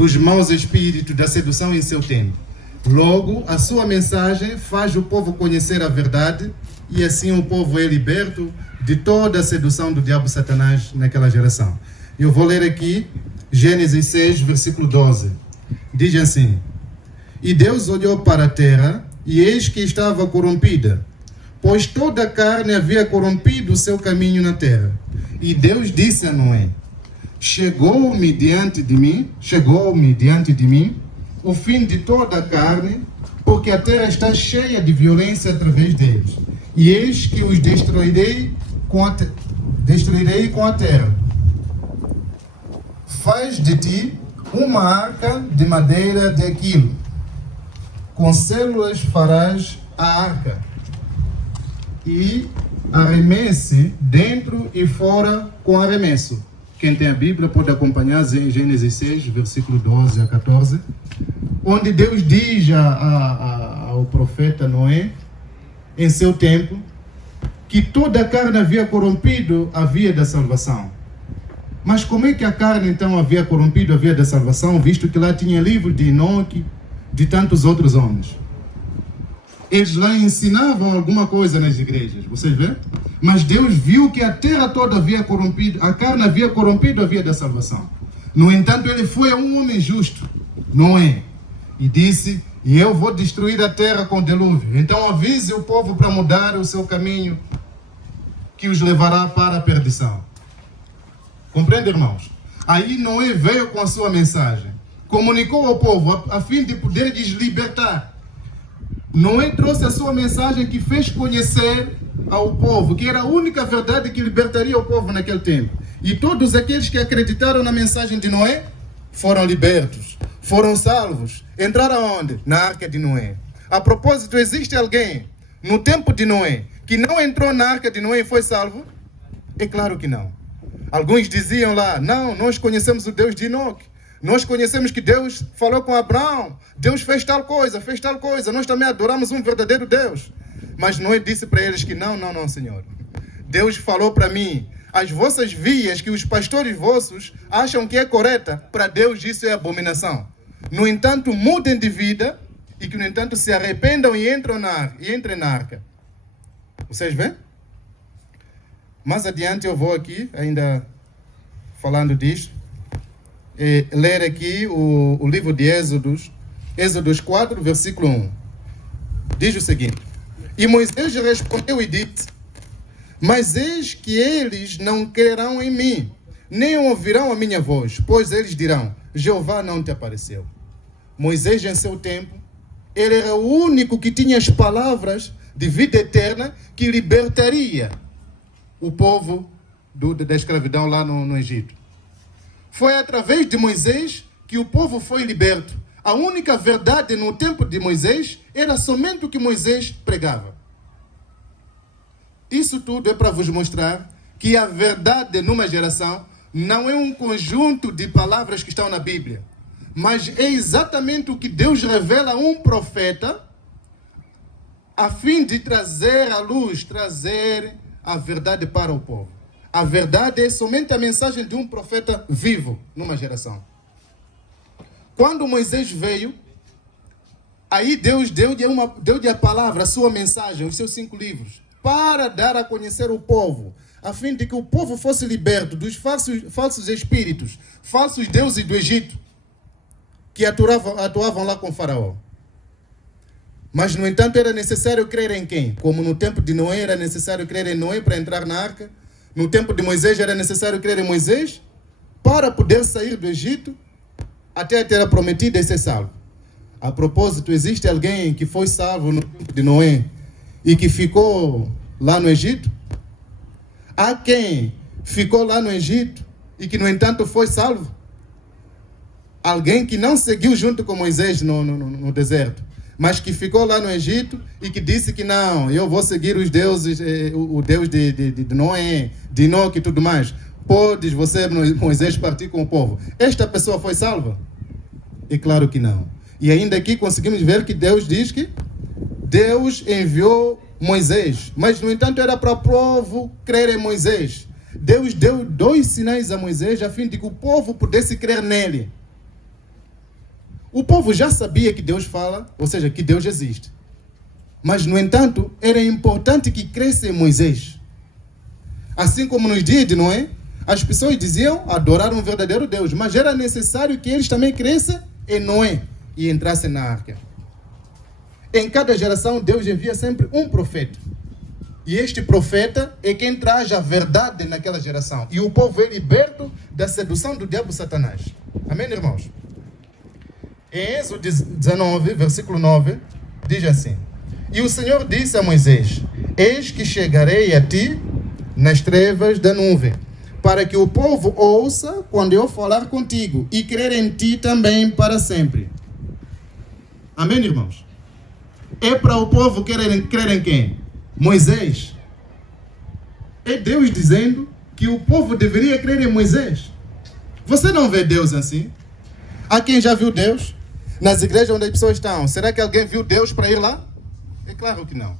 dos maus espíritos da sedução em seu tempo. Logo, a sua mensagem faz o povo conhecer a verdade e assim o povo é liberto de toda a sedução do diabo Satanás naquela geração. Eu vou ler aqui Gênesis 6, versículo 12. Diz assim: E Deus olhou para a terra, e eis que estava corrompida, pois toda a carne havia corrompido o seu caminho na terra. E Deus disse a Noé: Chegou-me diante de mim o fim de toda a carne, porque a terra está cheia de violência através deles. E eis que os destruirei com a terra. Faz de ti uma arca de madeira de aquilo. Com células farás a arca, e arremesse dentro e fora com arremesso. Quem tem a Bíblia pode acompanhar em Gênesis 6, versículo 12 a 14, onde Deus diz ao profeta Noé, em seu tempo, que toda a carne havia corrompido a via da salvação. Mas como é que a carne então havia corrompido a via da salvação, visto que lá tinha livro de Enoque, de tantos outros homens? Eles lá ensinavam alguma coisa nas igrejas, vocês vêem? Mas Deus viu que a terra toda havia corrompido, a carne havia corrompido a via da salvação. No entanto, ele foi a um homem justo, Noé, e disse: e eu vou destruir a terra com dilúvio. Então avise o povo para mudar o seu caminho, que os levará para a perdição. Compreende, irmãos? Aí Noé veio com a sua mensagem, comunicou ao povo a fim de poder lhes libertar. Noé trouxe a sua mensagem que fez conhecer ao povo que era a única verdade que libertaria o povo naquele tempo. E todos aqueles que acreditaram na mensagem de Noé foram libertos, foram salvos. Entraram aonde? Na arca de Noé. A propósito, existe alguém no tempo de Noé que não entrou na arca de Noé e foi salvo? É claro que não. Alguns diziam lá: não, nós conhecemos o Deus de Enoque. Nós conhecemos que Deus falou com Abraão. Deus fez tal coisa. Nós também adoramos um verdadeiro Deus. Mas Noé disse para eles que não, Senhor. Deus falou para mim: as vossas vias que os pastores vossos acham que é correta, para Deus isso é abominação. No entanto, mudem de vida e que, no entanto, se arrependam e entrem na arca. Vocês veem? Mais adiante eu vou aqui, ainda falando disto, ler aqui o livro de Êxodos 4, versículo 1. Diz o seguinte: E Moisés respondeu e disse: Mas eis que eles não crerão em mim, nem ouvirão a minha voz, pois eles dirão: Jeová não te apareceu. Moisés, em seu tempo, ele era o único que tinha as palavras de vida eterna que libertaria o povo da escravidão lá no Egito. Foi através de Moisés que o povo foi liberto. A única verdade no tempo de Moisés era somente o que Moisés pregava. Isso tudo é para vos mostrar que a verdade numa geração não é um conjunto de palavras que estão na Bíblia, mas é exatamente o que Deus revela a um profeta a fim de trazer à luz, trazer a verdade para o povo. A verdade é somente a mensagem de um profeta vivo numa geração. Quando Moisés veio, aí Deus deu-lhe a palavra, a sua mensagem, os seus 5 livros, para dar a conhecer o povo, a fim de que o povo fosse liberto dos falsos espíritos, falsos deuses do Egito, que atuavam lá com Faraó. Mas, no entanto, era necessário crer em quem? Como no tempo de Noé era necessário crer em Noé para entrar na arca, no tempo de Moisés era necessário crer em Moisés para poder sair do Egito até a terra prometida e ser salvo. A propósito, existe alguém que foi salvo no tempo de Noé e que ficou lá no Egito? Há quem ficou lá no Egito e que, no entanto, foi salvo? Alguém que não seguiu junto com Moisés no deserto, mas que ficou lá no Egito e que disse que não, eu vou seguir os deuses, o Deus de Noé, de Enoque e tudo mais. Podes você, Moisés, partir com o povo. Esta pessoa foi salva? É claro que não. E ainda aqui conseguimos ver que Deus diz que Deus enviou Moisés, mas no entanto era para o povo crer em Moisés. Deus deu 2 sinais a Moisés a fim de que o povo pudesse crer nele. O povo já sabia que Deus fala, ou seja, que Deus existe. Mas, no entanto, era importante que cresça em Moisés. Assim como nos dias de Noé, as pessoas diziam adorar um verdadeiro Deus, mas era necessário que eles também cresçam em Noé e entrassem na arca. Em cada geração, Deus envia sempre um profeta. E este profeta é quem traz a verdade naquela geração. E o povo é liberto da sedução do diabo Satanás. Amém, irmãos? Em Êxodo 19, versículo 9, diz assim: E o Senhor disse a Moisés: Eis que chegarei a ti nas trevas da nuvem, para que o povo ouça quando eu falar contigo, e crer em ti também para sempre. Amém, irmãos? É para o povo crer em quem? Moisés. É Deus dizendo que o povo deveria crer em Moisés. Você não vê Deus assim? Há quem já viu Deus? Nas igrejas onde as pessoas estão, será que alguém viu Deus para ir lá? É claro que não.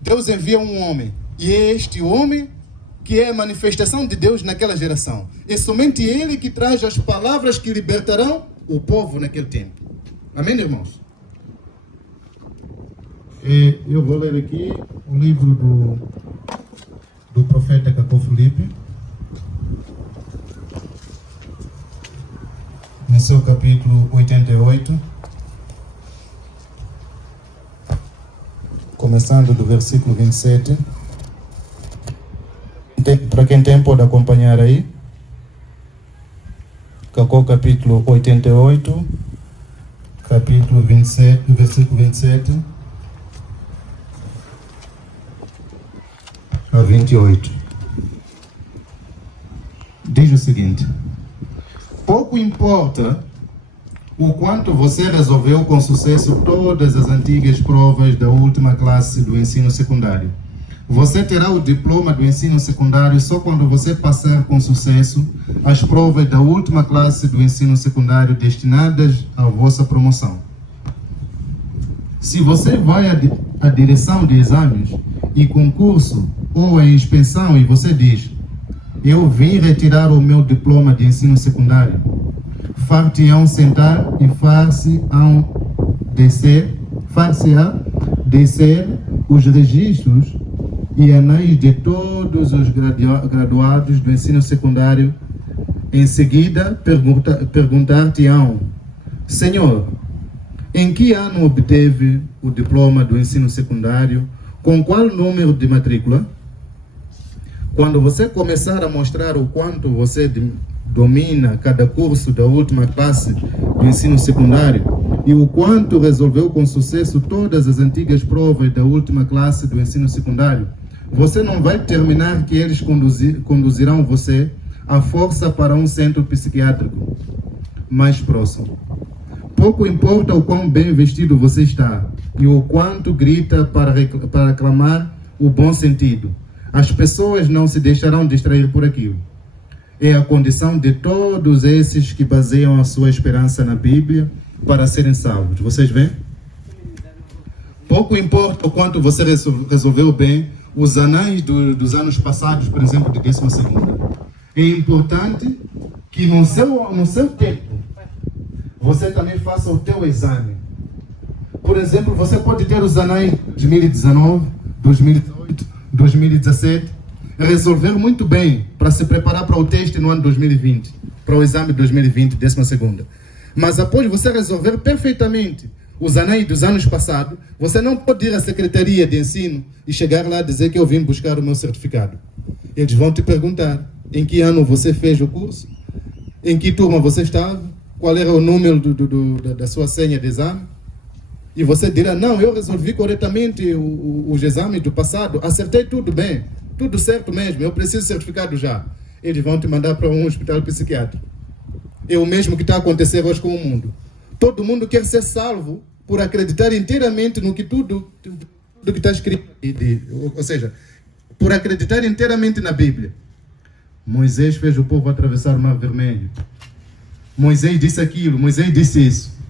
Deus envia um homem, e é este homem que é a manifestação de Deus naquela geração. É somente ele que traz as palavras que libertarão o povo naquele tempo. Amém, irmãos? Eu vou ler aqui o livro do profeta Cacó Filipe, no seu capítulo 88, começando do versículo 27. Para quem tem, pode acompanhar aí. Cacó capítulo 88, capítulo 27, versículo 27 a 28. Diz o seguinte: pouco importa o quanto você resolveu com sucesso todas as antigas provas da última classe do ensino secundário. Você terá o diploma do ensino secundário só quando você passar com sucesso as provas da última classe do ensino secundário destinadas à vossa promoção. Se você vai à direção de exames e concurso ou à inspeção e você diz: eu vim retirar o meu diploma de ensino secundário, far-te-ão sentar e far-se-ão descer os registros e anéis de todos os graduados do ensino secundário. Em seguida, perguntar-te-ão: Senhor, em que ano obteve o diploma do ensino secundário? Com qual número de matrícula? Quando você começar a mostrar o quanto você domina cada curso da última classe do ensino secundário e o quanto resolveu com sucesso todas as antigas provas da última classe do ensino secundário, você não vai determinar que eles conduzirão você à força para um centro psiquiátrico mais próximo. Pouco importa o quão bem vestido você está e o quanto grita para reclamar o bom sentido. As pessoas não se deixarão distrair por aquilo. É a condição de todos esses que baseiam a sua esperança na Bíblia para serem salvos. Vocês veem? Pouco importa o quanto você resolveu bem os anéis dos anos passados, por exemplo, de 12ª. É importante que no seu tempo você também faça o teu exame. Por exemplo, você pode ter os anéis de 2019, 2018, 2017, resolver muito bem para se preparar para o teste no ano 2020, para o exame de 2020, 12ª. Mas após você resolver perfeitamente os anéis dos anos passados, você não pode ir à Secretaria de Ensino e chegar lá e dizer que eu vim buscar o meu certificado. Eles vão te perguntar em que ano você fez o curso, em que turma você estava, qual era o número da sua senha de exame. E você dirá: não, eu resolvi corretamente os exames do passado, acertei tudo bem, tudo certo mesmo, eu preciso certificado já. Eles vão te mandar para um hospital psiquiátrico. É o mesmo que está acontecendo hoje com o mundo. Todo mundo quer ser salvo por acreditar inteiramente no que tudo que está escrito, ou seja, por acreditar inteiramente na Bíblia. Moisés fez o povo atravessar o Mar Vermelho. Moisés disse aquilo, Moisés disse isso.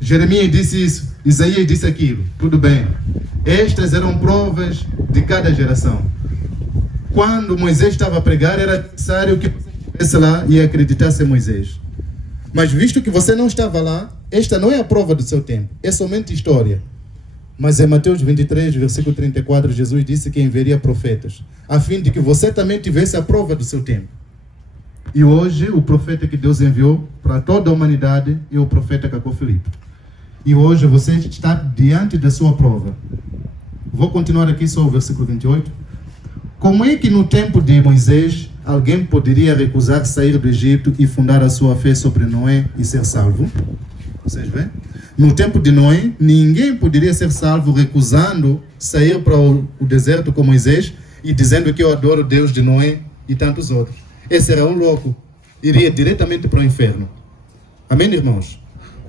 Jeremias disse isso, Isaías disse aquilo. Tudo bem. Estas eram provas de cada geração. Quando Moisés estava a pregar, era necessário que você estivesse lá e acreditasse em Moisés. Mas visto que você não estava lá, esta não é a prova do seu tempo, é somente história. Mas em Mateus 23, versículo 34, Jesus disse que enviaria profetas, a fim de que você também tivesse a prova do seu tempo. E hoje, o profeta que Deus enviou para toda a humanidade é o profeta Cacó Filipe. E hoje você está diante da sua prova. Vou continuar aqui só o versículo 28. Como é que no tempo de Moisés, alguém poderia recusar sair do Egito e fundar a sua fé sobre Noé e ser salvo? Vocês veem? No tempo de Noé, ninguém poderia ser salvo recusando sair para o deserto com Moisés e dizendo que eu adoro o Deus de Noé e tantos outros. Esse era um louco. Iria diretamente para o inferno. Amém, irmãos?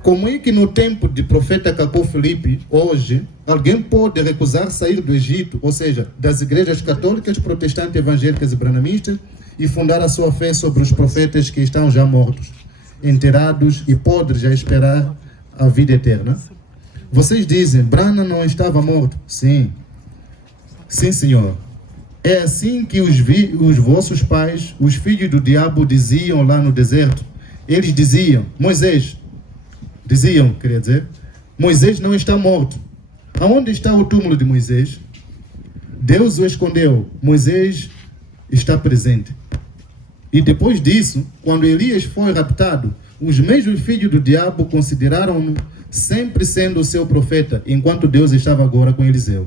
Como é que no tempo de profeta Cacó Filipe, hoje, alguém pode recusar sair do Egito, ou seja, das igrejas católicas, protestantes, evangélicas e branamistas, e fundar a sua fé sobre os profetas que estão já mortos, enterrados e podres já esperar a vida eterna? Vocês dizem, Branham não estava morto. Sim. Sim, senhor. É assim que os vossos pais, os filhos do diabo, diziam lá no deserto. Eles diziam, queria dizer, Moisés não está morto. Aonde está o túmulo de Moisés? Deus o escondeu. Moisés está presente. E depois disso, quando Elias foi raptado, os mesmos filhos do diabo consideraram-no sempre sendo o seu profeta, enquanto Deus estava agora com Eliseu.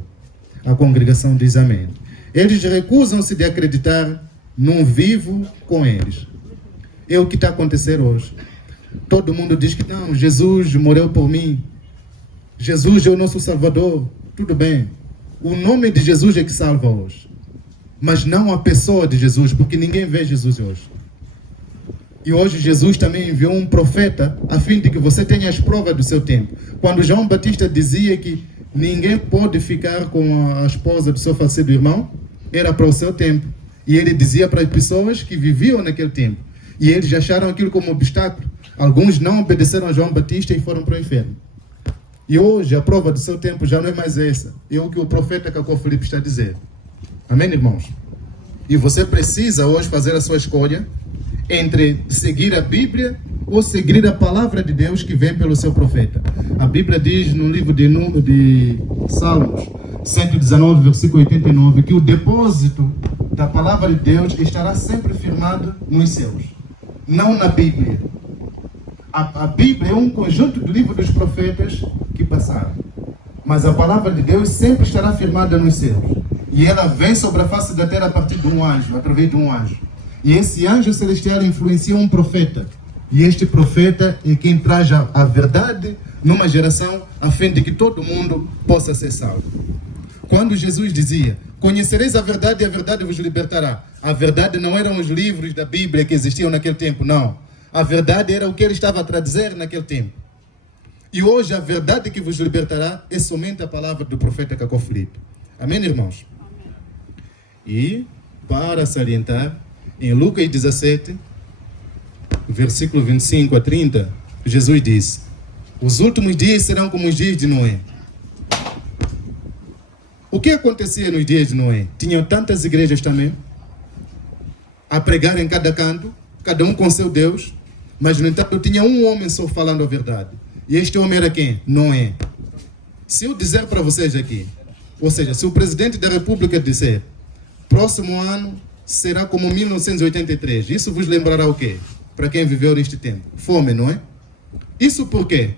A congregação diz amém. Eles recusam-se de acreditar num vivo com eles. É o que está acontecendo hoje. Todo mundo diz que não, Jesus morreu por mim. Jesus é o nosso Salvador. Tudo bem. O nome de Jesus é que salva hoje. Mas não a pessoa de Jesus, porque ninguém vê Jesus hoje. E hoje Jesus também enviou um profeta a fim de que você tenha as provas do seu tempo. Quando João Batista dizia que ninguém pode ficar com a esposa do seu falecido irmão, era para o seu tempo. E ele dizia para as pessoas que viviam naquele tempo. E eles acharam aquilo como obstáculo. Alguns não obedeceram a João Batista e foram para o inferno. E hoje a prova do seu tempo já não é mais essa. É o que o profeta Cacó Filipe está dizendo. Amém, irmãos? E você precisa hoje fazer a sua escolha entre seguir a Bíblia ou seguir a palavra de Deus que vem pelo seu profeta. A Bíblia diz no livro de Salmos 119, versículo 89, que o depósito da palavra de Deus estará sempre firmado nos céus, não na Bíblia. A Bíblia é um conjunto de livros dos profetas que passaram. Mas a palavra de Deus sempre estará firmada nos céus. E ela vem sobre a face da terra a partir de um anjo, através de um anjo. E esse anjo celestial influencia um profeta. E este profeta é quem traz a verdade numa geração, a fim de que todo mundo possa ser salvo. Quando Jesus dizia, conhecereis a verdade e a verdade vos libertará. A verdade não eram os livros da Bíblia que existiam naquele tempo, não. A verdade era o que ele estava a trazer naquele tempo. E hoje a verdade que vos libertará é somente a palavra do profeta Cacó Filipe. Amém, irmãos? Amém. E, para salientar, em Lucas 17, versículo 25 a 30, Jesus disse, os últimos dias serão como os dias de Noé. O que acontecia nos dias de Noé? Tinham tantas igrejas também, a pregar em cada canto, cada um com seu Deus, mas no entanto tinha um homem só falando a verdade. E este homem era quem? Noé. Se eu dizer para vocês aqui, ou seja, se o presidente da República disser, próximo ano será como 1983, isso vos lembrará o quê? Para quem viveu neste tempo? Fome, não é? Isso por quê?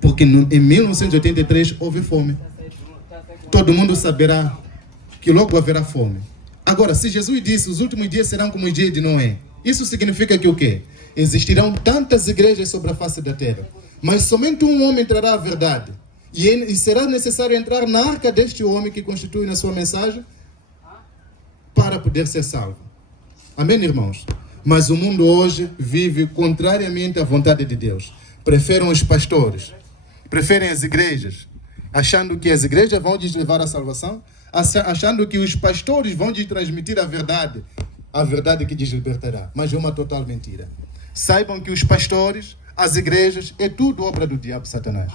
Porque em 1983 houve fome. Todo mundo saberá que logo haverá fome. Agora, se Jesus disse, os últimos dias serão como os dias de Noé, isso significa que o quê? Existirão tantas igrejas sobre a face da terra, mas somente um homem trará a verdade. E será necessário entrar na arca deste homem que constitui na sua mensagem para poder ser salvo. Amém, irmãos? Mas o mundo hoje vive contrariamente à vontade de Deus. Preferem os pastores, preferem as igrejas, achando que as igrejas vão lhes levar à salvação, achando que os pastores vão lhes transmitir a verdade que lhes libertará. Mas é uma total mentira. Saibam que os pastores, as igrejas, é tudo obra do diabo Satanás.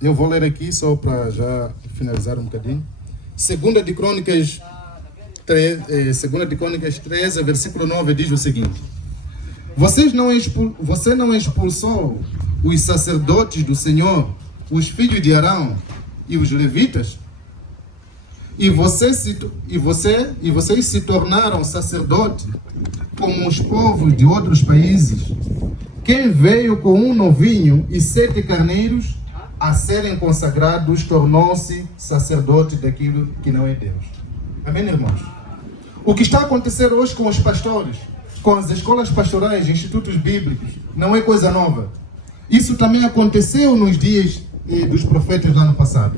Eu vou ler aqui só para já finalizar um bocadinho. Segunda de Crônicas 2 de Crônicas 13, versículo 9, diz o seguinte: você não expulsou os sacerdotes do Senhor, os filhos de Arão e os levitas? E vocês se tornaram sacerdotes como os povos de outros países? Quem veio com um novinho e 7 carneiros a serem consagrados tornou-se sacerdote daquilo que não é Deus. Amém, irmãos? O que está acontecendo hoje com os pastores, com as escolas pastorais, institutos bíblicos, não é coisa nova. Isso também aconteceu nos dias dos profetas do ano passado.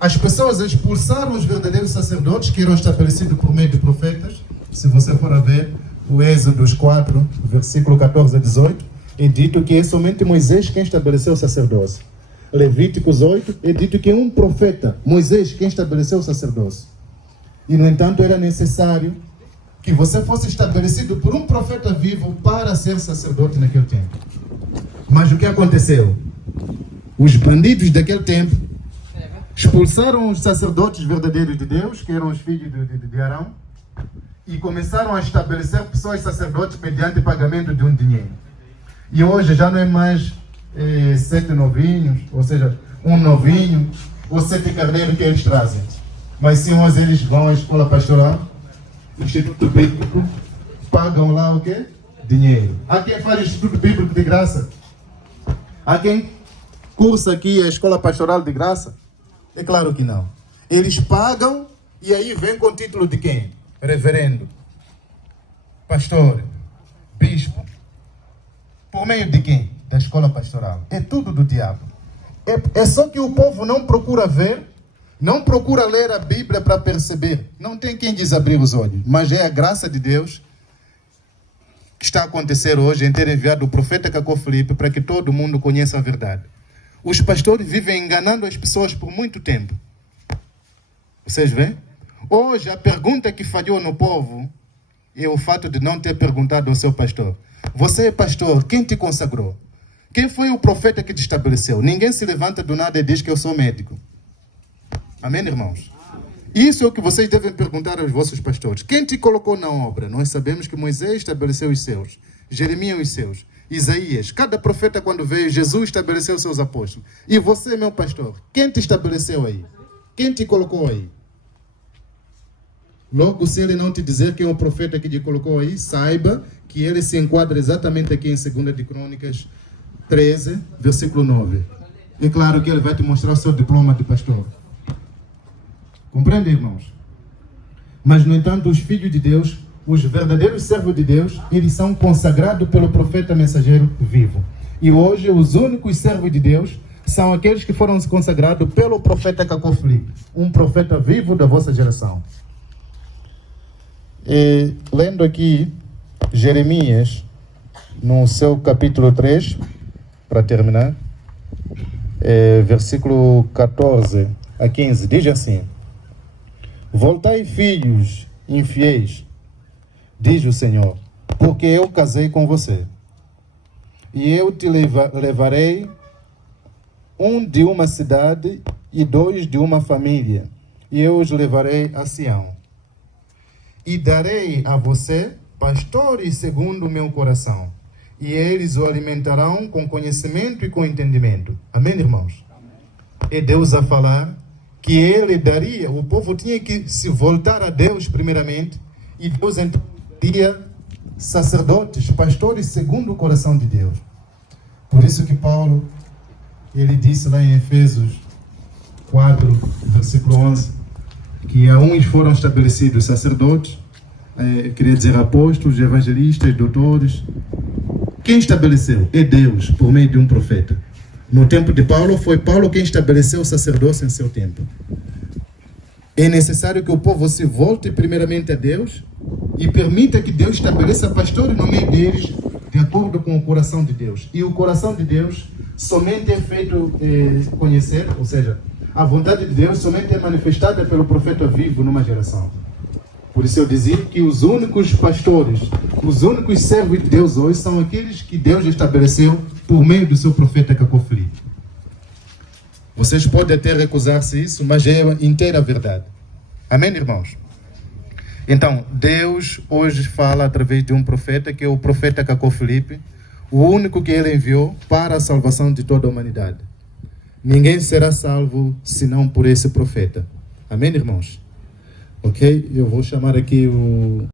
As pessoas expulsaram os verdadeiros sacerdotes que eram estabelecidos por meio de profetas. Se você for a ver o Êxodo 4, versículo 14 a 18, é dito que é somente Moisés quem estabeleceu o sacerdócio. Levíticos 8, é dito que é um profeta, Moisés, quem estabeleceu o sacerdócio. E, no entanto, era necessário que você fosse estabelecido por um profeta vivo para ser sacerdote naquele tempo. Mas o que aconteceu? Os bandidos daquele tempo expulsaram os sacerdotes verdadeiros de Deus, que eram os filhos de Arão, e começaram a estabelecer pessoas sacerdotes mediante pagamento de um dinheiro. E hoje já não é mais 7 novinhos, ou seja, um novinho ou 7 carneiros que eles trazem. Mas sim, hoje eles vão à escola pastoral, Instituto Bíblico, pagam lá o quê? Dinheiro. Há quem faz Instituto Bíblico de graça? Há quem cursa aqui a escola pastoral de graça? É claro que não. Eles pagam e aí vem com o título de quem? Reverendo, pastor, bispo. Por meio de quem? Da escola pastoral. É tudo do diabo. É só que o povo não procura ver, não procura ler a Bíblia para perceber. Não tem quem desabrir os olhos. Mas é a graça de Deus que está a acontecer hoje em ter enviado o profeta Cacó Filipe para que todo mundo conheça a verdade. Os pastores vivem enganando as pessoas por muito tempo. Vocês veem? Hoje a pergunta que falhou no povo é o fato de não ter perguntado ao seu pastor: você é pastor, quem te consagrou? Quem foi o profeta que te estabeleceu? Ninguém se levanta do nada e diz que eu sou médico. Amém, irmãos? Isso é o que vocês devem perguntar aos vossos pastores. Quem te colocou na obra? Nós sabemos que Moisés estabeleceu os seus, Jeremias os seus, Isaías, cada profeta quando veio, Jesus estabeleceu os seus apóstolos. E você, meu pastor, quem te estabeleceu aí? Quem te colocou aí? Logo, se ele não te dizer quem é o profeta que te colocou aí, saiba que ele se enquadra exatamente aqui em 2 de Crônicas 13, versículo 9. É claro que ele vai te mostrar o seu diploma de pastor. Compreende, irmãos? Mas, no entanto, os filhos de Deus, os verdadeiros servos de Deus, eles são consagrados pelo profeta mensageiro vivo. E hoje, os únicos servos de Deus são aqueles que foram consagrados pelo profeta Cacó Filipe, um profeta vivo da vossa geração. E, lendo aqui Jeremias, no seu capítulo 3, para terminar, versículo 14 a 15, diz assim: voltai, filhos infiéis, diz o Senhor, porque eu casei com você, e eu te levarei, um de uma cidade e 2 de uma família, e eu os levarei a Sião. E darei a você pastores segundo o meu coração, e eles o alimentarão com conhecimento e com entendimento. Amém, irmãos? É Deus a falar que ele daria, o povo tinha que se voltar a Deus primeiramente, e Deus então daria sacerdotes, pastores segundo o coração de Deus. Por isso que Paulo, ele disse lá em Efésios 4, versículo 11, que a uns foram estabelecidos sacerdotes, queria dizer apóstolos, evangelistas, doutores. Quem estabeleceu? É Deus, por meio de um profeta. No tempo de Paulo, foi Paulo quem estabeleceu o sacerdócio em seu tempo. É necessário que o povo se volte primeiramente a Deus e permita que Deus estabeleça pastores no meio deles, de acordo com o coração de Deus. E o coração de Deus somente é feito conhecer, ou seja, a vontade de Deus somente é manifestada pelo profeta vivo numa geração. Por isso eu dizia que os únicos pastores, os únicos servos de Deus hoje são aqueles que Deus estabeleceu por meio do seu profeta Cacó Filipe. Vocês podem até recusar-se isso, mas é inteira verdade. Amém, irmãos? Então, Deus hoje fala através de um profeta, que é o profeta Cacó Filipe, o único que ele enviou para a salvação de toda a humanidade. Ninguém será salvo senão por esse profeta. Amém, irmãos? Ok? Eu vou chamar aqui o